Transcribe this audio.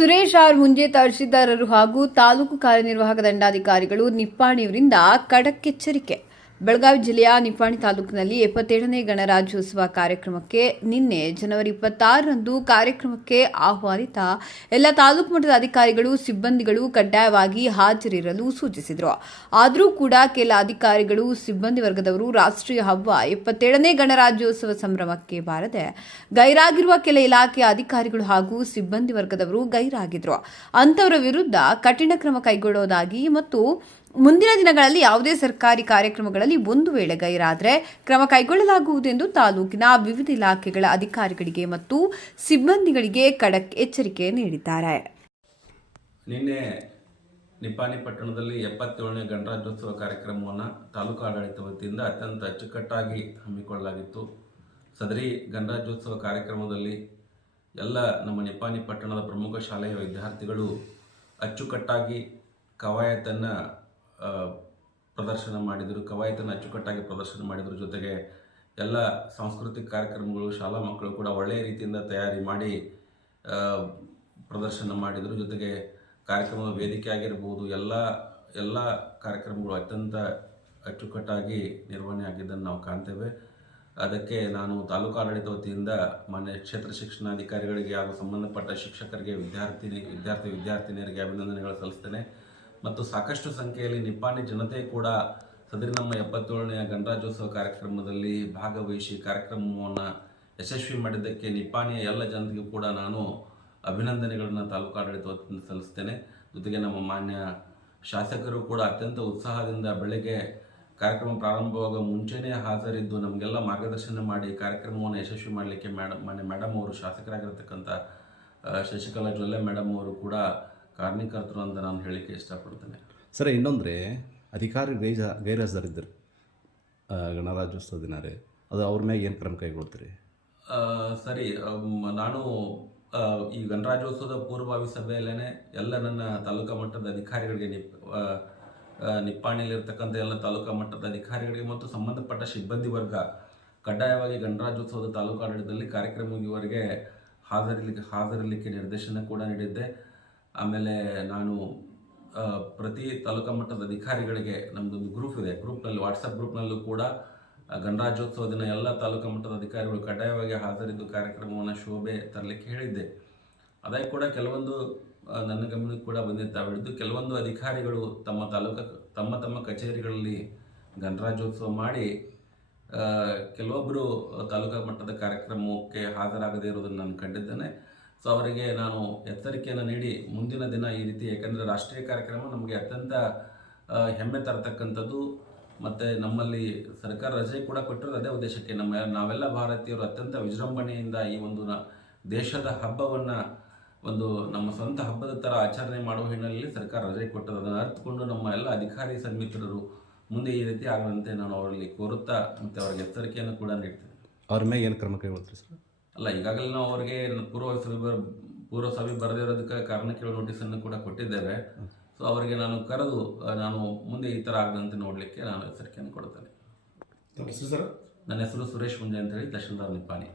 Suresh R ಮುಂಜೆ ತಹಶೀಲ್ದಾರರು ಹಾಗೂ ತಾಲೂಕು ಕಾರ್ಯನಿರ್ವಾಹಕ ದಂಡಾಧಿಕಾರಿಗಳು ನಿಪ್ಪಾಣಿಯವರಿಂದ ಖಡಕ್ ಎಚ್ಚರಿಕೆ. ಬೆಳಗಾವಿ ಜಿಲ್ಲೆಯ ನಿಪ್ಪಾಣಿ ತಾಲೂಕಿನಲ್ಲಿ ಎಪ್ಪತ್ತೇಳನೇ ಗಣರಾಜ್ಯೋತ್ಸವ ಕಾರ್ಯಕ್ರಮಕ್ಕೆ ನಿನ್ನೆ ಜನವರಿ ಇಪ್ಪತ್ತಾರರಂದು ಕಾರ್ಯಕ್ರಮಕ್ಕೆ ಆಹ್ವಾನಿತ ಎಲ್ಲ ತಾಲೂಕು ಮಟ್ಟದ ಅಧಿಕಾರಿಗಳು, ಸಿಬ್ಬಂದಿಗಳು ಕಡ್ಡಾಯವಾಗಿ ಹಾಜರಿರಲು ಸೂಚಿಸಿದರು. ಆದರೂ ಕೂಡ ಕೆಲ ಅಧಿಕಾರಿಗಳು, ಸಿಬ್ಬಂದಿ ವರ್ಗದವರು ರಾಷ್ಟ್ರೀಯ ಹಬ್ಬ ಎಪ್ಪತ್ತೇಳನೇ ಗಣರಾಜ್ಯೋತ್ಸವ ಸಂಭ್ರಮಕ್ಕೆ ಬಾರದೆ ಗೈರಾಗಿರುವ ಕೆಲ ಇಲಾಖೆಯ ಅಧಿಕಾರಿಗಳು ಹಾಗೂ ಸಿಬ್ಬಂದಿ ವರ್ಗದವರು ಗೈರಾಗಿದ್ರು ಅಂಥವರ ವಿರುದ್ಧ ಕಠಿಣ ಕ್ರಮ ಕೈಗೊಳ್ಳುವುದಾಗಿ ಮತ್ತು ಮುಂದಿನ ದಿನಗಳಲ್ಲಿ ಯಾವುದೇ ಸರ್ಕಾರಿ ಕಾರ್ಯಕ್ರಮಗಳಲ್ಲಿ ಒಂದು ವೇಳೆ ಗೈರಾದರೆ ಕ್ರಮ ಕೈಗೊಳ್ಳಲಾಗುವುದೆಂದು ತಾಲೂಕಿನ ವಿವಿಧ ಇಲಾಖೆಗಳ ಅಧಿಕಾರಿಗಳಿಗೆ ಮತ್ತು ಸಿಬ್ಬಂದಿಗಳಿಗೆ ಖಡಕ್ ಎಚ್ಚರಿಕೆ ನೀಡಿದ್ದಾರೆ. ನಿನ್ನೆ ನಿಪ್ಪಾನಿ ಪಟ್ಟಣದಲ್ಲಿ ಎಪ್ಪತ್ತೇಳನೇ ಗಣರಾಜ್ಯೋತ್ಸವ ಕಾರ್ಯಕ್ರಮವನ್ನು ತಾಲೂಕು ಆಡಳಿತ ವತಿಯಿಂದ ಅತ್ಯಂತ ಅಚ್ಚುಕಟ್ಟಾಗಿ ಹಮ್ಮಿಕೊಳ್ಳಲಾಗಿತ್ತು. ಸದರಿ ಗಣರಾಜ್ಯೋತ್ಸವ ಕಾರ್ಯಕ್ರಮದಲ್ಲಿ ಎಲ್ಲ ನಮ್ಮ ನಿಪ್ಪಾನಿ ಪಟ್ಟಣದ ಪ್ರಮುಖ ಶಾಲೆಯ ವಿದ್ಯಾರ್ಥಿಗಳು ಅಚ್ಚುಕಟ್ಟಾಗಿ ಕವಾಯತನ್ನು ಪ್ರದರ್ಶನ ಮಾಡಿದರು, ಕವಾಯತನ್ನು ಅಚ್ಚುಕಟ್ಟಾಗಿ ಪ್ರದರ್ಶನ ಮಾಡಿದರು. ಜೊತೆಗೆ ಎಲ್ಲ ಸಾಂಸ್ಕೃತಿಕ ಕಾರ್ಯಕ್ರಮಗಳು, ಶಾಲಾ ಮಕ್ಕಳು ಕೂಡ ಒಳ್ಳೆಯ ರೀತಿಯಿಂದ ತಯಾರಿ ಮಾಡಿ ಪ್ರದರ್ಶನ ಮಾಡಿದರು. ಜೊತೆಗೆ ಕಾರ್ಯಕ್ರಮದ ವೇದಿಕೆ ಆಗಿರ್ಬೋದು, ಎಲ್ಲ ಎಲ್ಲ ಕಾರ್ಯಕ್ರಮಗಳು ಅತ್ಯಂತ ಅಚ್ಚುಕಟ್ಟಾಗಿ ನಿರ್ವಹಣೆ ಆಗಿದ್ದನ್ನು ನಾವು ಕಾಣ್ತೇವೆ. ಅದಕ್ಕೆ ನಾನು ತಾಲೂಕು ಆಡಳಿತ ವತಿಯಿಂದ ಮಾನ್ಯ ಕ್ಷೇತ್ರ ಶಿಕ್ಷಣಾಧಿಕಾರಿಗಳಿಗೆ ಹಾಗೂ ಸಂಬಂಧಪಟ್ಟ ಶಿಕ್ಷಕರಿಗೆ, ವಿದ್ಯಾರ್ಥಿನಿ, ವಿದ್ಯಾರ್ಥಿ, ವಿದ್ಯಾರ್ಥಿನಿಯರಿಗೆ ಅಭಿನಂದನೆಗಳು ಸಲ್ಲಿಸ್ತೇನೆ. ಮತ್ತು ಸಾಕಷ್ಟು ಸಂಖ್ಯೆಯಲ್ಲಿ ನಿಪ್ಪಾಣಿ ಜನತೆ ಕೂಡ ಸದರಿ ನಮ್ಮ ಎಪ್ಪತ್ತೇಳನೆಯ ಗಣರಾಜ್ಯೋತ್ಸವ ಕಾರ್ಯಕ್ರಮದಲ್ಲಿ ಭಾಗವಹಿಸಿ ಕಾರ್ಯಕ್ರಮವನ್ನು ಯಶಸ್ವಿ ಮಾಡಿದ್ದಕ್ಕೆ ನಿಪ್ಪಾಣಿಯ ಎಲ್ಲ ಜನತೆಗೂ ಕೂಡ ನಾನು ಅಭಿನಂದನೆಗಳನ್ನು ತಾಲೂಕು ಆಡಳಿತ ವತಿಯಿಂದ ಸಲ್ಲಿಸ್ತೇನೆ. ಜೊತೆಗೆ ನಮ್ಮ ಮಾನ್ಯ ಶಾಸಕರು ಕೂಡ ಅತ್ಯಂತ ಉತ್ಸಾಹದಿಂದ ಬೆಳಗ್ಗೆ ಕಾರ್ಯಕ್ರಮ ಪ್ರಾರಂಭವಾಗ ಮುಂಚೆನೇ ಹಾಜರಿದ್ದು ನಮಗೆಲ್ಲ ಮಾರ್ಗದರ್ಶನ ಮಾಡಿ ಕಾರ್ಯಕ್ರಮವನ್ನು ಯಶಸ್ವಿ ಮಾಡಲಿಕ್ಕೆ ಮೇಡಮ್ ಮಾನ್ಯ ಮೇಡಮ್ ಅವರು ಶಾಸಕರಾಗಿರ್ತಕ್ಕಂಥ ಶಶಿಕಲಾ ಜೊಲ್ಲೆ ಮೇಡಮ್ ಅವರು ಕೂಡ ಕಾರಣೀಕರ್ತರು ಅಂತ ನಾನು ಹೇಳಲಿಕ್ಕೆ ಇಷ್ಟಪಡ್ತೇನೆ. ಸರ್ ಇನ್ನೊಂದ್ರೆ ಅಧಿಕಾರಿ ಗೈಜ ಗೈರಾಜರಿದ್ದರು ಗಣರಾಜ್ಯೋತ್ಸವ ದಿನಾರೆ ಅದು ಅವ್ರ ಮ್ಯಾಗ ಏನು ಕ್ರಮ ಕೈಗೊಳ್ತೀರಿ? ಸರಿ ನಾನು ಈ ಗಣರಾಜ್ಯೋತ್ಸವದ ಪೂರ್ವಭಾವಿ ಸಭೆಯಲ್ಲೇ ಎಲ್ಲ ನನ್ನ ತಾಲೂಕಾ ಮಟ್ಟದ ಅಧಿಕಾರಿಗಳಿಗೆ ನಿಪ್ ನಿಪ್ಪಾಣಿಯಲ್ಲಿರ್ತಕ್ಕಂಥ ಎಲ್ಲ ತಾಲೂಕಾ ಮಟ್ಟದ ಅಧಿಕಾರಿಗಳಿಗೆ ಮತ್ತು ಸಂಬಂಧಪಟ್ಟ ಸಿಬ್ಬಂದಿ ವರ್ಗ ಕಡ್ಡಾಯವಾಗಿ ಗಣರಾಜ್ಯೋತ್ಸವದ ತಾಲೂಕಾಡಳಿತದಲ್ಲಿ ಕಾರ್ಯಕ್ರಮ ಮುಗಿಯುವವರೆಗೆ ಹಾಜರಿಲಿಕ್ಕೆ ಹಾಜರಲಿಕ್ಕೆ ನಿರ್ದೇಶನ ಕೂಡ ನೀಡಿದ್ದೆ. ಆಮೇಲೆ ನಾನು ಪ್ರತಿ ತಾಲೂಕಾ ಮಟ್ಟದ ಅಧಿಕಾರಿಗಳಿಗೆ ನಮ್ಮದೊಂದು ಗ್ರೂಪ್ ಇದೆ. ಗ್ರೂಪ್ನಲ್ಲಿ ವಾಟ್ಸಪ್ ಗ್ರೂಪ್ನಲ್ಲೂ ಕೂಡ ಗಣರಾಜ್ಯೋತ್ಸವ ದಿನ ಎಲ್ಲ ತಾಲೂಕಾ ಮಟ್ಟದ ಅಧಿಕಾರಿಗಳು ಕಡ್ಡಾಯವಾಗಿ ಹಾಜರಿದ್ದು ಕಾರ್ಯಕ್ರಮವನ್ನು ಶೋಭೆ ತರಲಿಕ್ಕೆ ಹೇಳಿದ್ದೆ. ಅದಾಗಿ ಕೂಡ ಕೆಲವೊಂದು ನನ್ನ ಗಮನಕ್ಕೆ ಕೂಡ ಬಂದಿದ್ದಾವಿದ್ದು ಕೆಲವೊಂದು ಅಧಿಕಾರಿಗಳು ತಮ್ಮ ತಾಲೂಕ, ತಮ್ಮ ತಮ್ಮ ಕಚೇರಿಗಳಲ್ಲಿ ಗಣರಾಜ್ಯೋತ್ಸವ ಮಾಡಿ ಕೆಲವೊಬ್ಬರು ತಾಲೂಕಾ ಮಟ್ಟದ ಕಾರ್ಯಕ್ರಮಕ್ಕೆ ಹಾಜರಾಗದೇ ಇರೋದನ್ನು ನಾನು ಕಂಡಿದ್ದೇನೆ. ಸೊ ಅವರಿಗೆ ನಾನು ಎಚ್ಚರಿಕೆಯನ್ನು ನೀಡಿ ಮುಂದಿನ ದಿನ ಈ ರೀತಿ ಯಾಕಂದರೆ ರಾಷ್ಟ್ರೀಯ ಕಾರ್ಯಕ್ರಮ ನಮಗೆ ಅತ್ಯಂತ ಹೆಮ್ಮೆ ತರತಕ್ಕಂಥದ್ದು. ಮತ್ತು ನಮ್ಮಲ್ಲಿ ಸರ್ಕಾರ ರಜೆ ಕೂಡ ಕೊಟ್ಟಿರೋದು ಅದೇ ಉದ್ದೇಶಕ್ಕೆ. ನಮ್ಮ ನಾವೆಲ್ಲ ಭಾರತೀಯರು ಅತ್ಯಂತ ವಿಜೃಂಭಣೆಯಿಂದ ಈ ಒಂದು ದೇಶದ ಹಬ್ಬವನ್ನು ಒಂದು ನಮ್ಮ ಸ್ವಂತ ಹಬ್ಬದ ಥರ ಆಚರಣೆ ಮಾಡುವ ಹಿನ್ನೆಲೆಯಲ್ಲಿ ಸರ್ಕಾರ ರಜೆ ಕೊಟ್ಟರು ಅದನ್ನು ಅರ್ಥಕೊಂಡು ನಮ್ಮ ಎಲ್ಲ ಅಧಿಕಾರಿ ಸನ್ಮಿತ್ರರು ಮುಂದೆ ಈ ರೀತಿ ಆಗದಂತೆ ನಾನು ಅವರಲ್ಲಿ ಕೋರುತ್ತಾ ಮತ್ತು ಅವರಿಗೆ ಎಚ್ಚರಿಕೆಯನ್ನು ಕೂಡ ನೀಡ್ತೇನೆ. ಅವ್ರ ಮೇಲೆ ಏನು ಕ್ರಮ ಕೈಗೊಳ್ತೀರಿ ಸರ್? ಅಲ್ಲ ಈಗಾಗಲೇ ನಾವು ಅವರಿಗೆ ಪೂರ್ವ ಸಭೆ ಪೂರ್ವ ಸಭೆ ಬರದಿರೋದಕ್ಕೆ ಕಾರಣ ಕೇಳೋ ನೋಟಿಸನ್ನು ಕೂಡ ಕೊಟ್ಟಿದ್ದೇವೆ. ಸೊ ಅವರಿಗೆ ನಾನು ಕರೆದು ನಾನು ಮುಂದೆ ಈ ಥರ ಆಗದಂತೆ ನೋಡಲಿಕ್ಕೆ ನಾನು ಎಚ್ಚರಿಕೆಯನ್ನು ಕೊಡ್ತೇನೆ ನನ್ನ ಹೆಸರು ಸುರೇಶ್ ಮುಂಜೆ ಅಂತ ಹೇಳಿ ತಹಶೀಲ್ದಾರ್ ನಿಪ್ಪಾಣಿ.